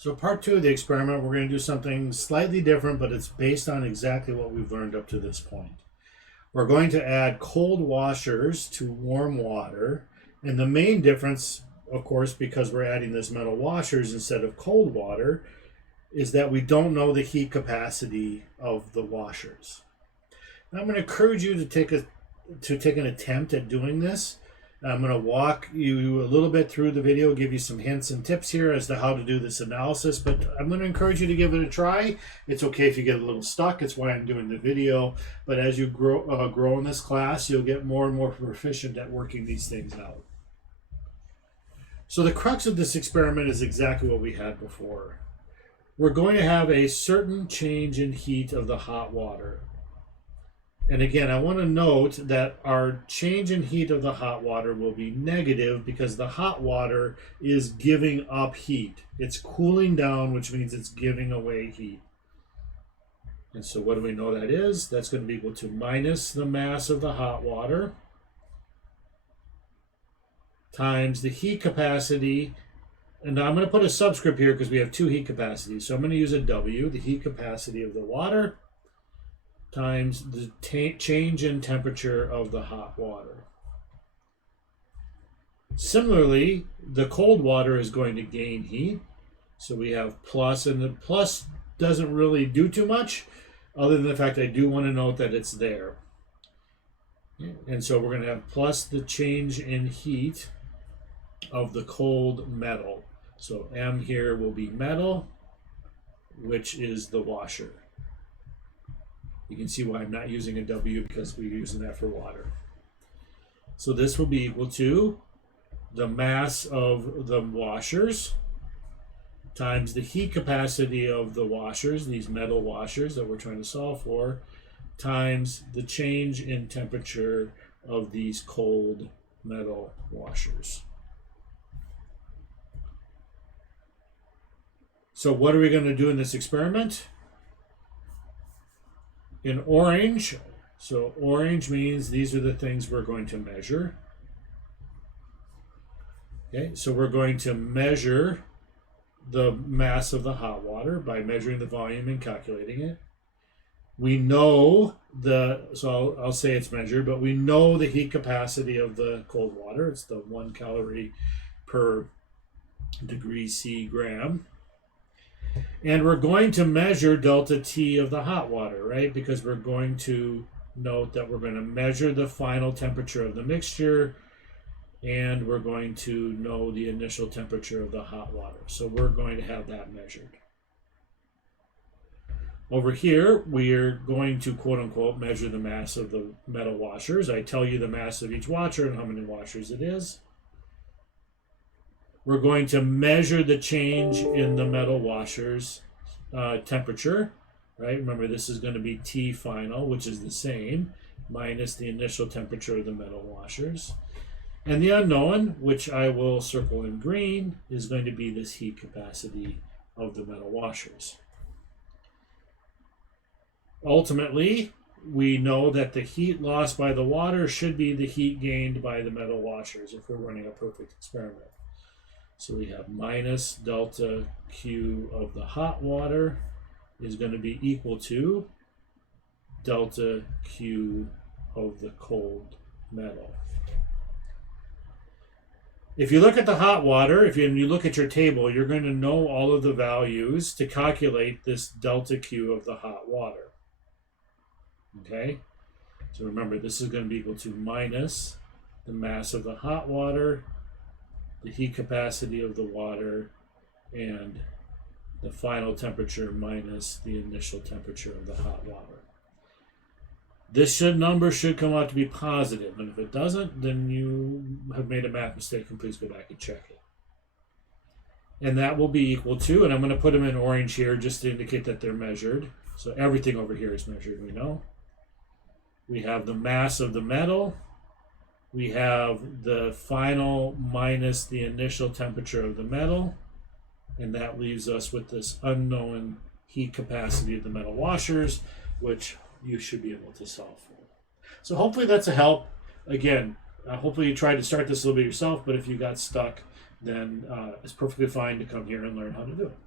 So part 2 of the experiment, we're going to do something slightly different, but it's based on exactly what we've learned up to this point. We're going to add cold washers to warm water. And the main difference, of course, because we're adding this metal washers instead of cold water, is that we don't know the heat capacity of the washers. Now, I'm going to encourage you to take an attempt at doing this. I'm going to walk you a little bit through the video, give you some hints and tips here as to how to do this analysis, but I'm going to encourage you to give it a try. It's okay if you get a little stuck. It's why I'm doing the video. But as you grow in this class, you'll get more and more proficient at working these things out. So the crux of this experiment is exactly what we had before. We're going to have a certain change in heat of the hot water. And again, I want to note that our change in heat of the hot water will be negative because the hot water is giving up heat. It's cooling down, which means it's giving away heat. And so what do we know that is? That's going to be equal to minus the mass of the hot water times the heat capacity. And now I'm going to put a subscript here because we have two heat capacities. So I'm going to use a W, the heat capacity of the water, times the change in temperature of the hot water. Similarly, the cold water is going to gain heat. So we have plus, and the plus doesn't really do too much, other than the fact I do want to note that it's there. And so we're going to have plus the change in heat of the cold metal. So M here will be metal, which is the washer. You can see why I'm not using a W because we're using that for water. So this will be equal to the mass of the washers times the heat capacity of the washers, these metal washers that we're trying to solve for, times the change in temperature of these cold metal washers. So what are we going to do in this experiment? In orange, so orange means these are the things we're going to measure. Okay, so we're going to measure the mass of the hot water by measuring the volume and calculating it. We know so I'll say it's measured, but we know the heat capacity of the cold water. It's the 1 calorie per degree C gram. And we're going to measure delta T of the hot water, right? Because we're going to note that we're going to measure the final temperature of the mixture, and we're going to know the initial temperature of the hot water. So we're going to have that measured. Over here, we're going to quote-unquote measure the mass of the metal washers. I tell you the mass of each washer and how many washers it is. We're going to measure the change in the metal washers temperature, right? Remember, this is going to be T final, which is the same, minus the initial temperature of the metal washers. And the unknown, which I will circle in green, is going to be this heat capacity of the metal washers. Ultimately, we know that the heat lost by the water should be the heat gained by the metal washers if we're running a perfect experiment. So we have minus delta Q of the hot water is going to be equal to delta Q of the cold metal. If you look at the hot water, if you look at your table, you're going to know all of the values to calculate this delta Q of the hot water. Okay? So remember, this is going to be equal to minus the mass of the hot water, the heat capacity of the water, and the final temperature minus the initial temperature of the hot water. This number should come out to be positive, and if it doesn't, then you have made a math mistake, and please go back and check it. And that will be equal to, and I'm going to put them in orange here just to indicate that they're measured. So everything over here is measured, we know. We have the mass of the metal. We have the final minus the initial temperature of the metal, and that leaves us with this unknown heat capacity of the metal washers, which you should be able to solve for. So hopefully that's a help. Again, hopefully you tried to start this a little bit yourself, but if you got stuck, then it's perfectly fine to come here and learn how to do it.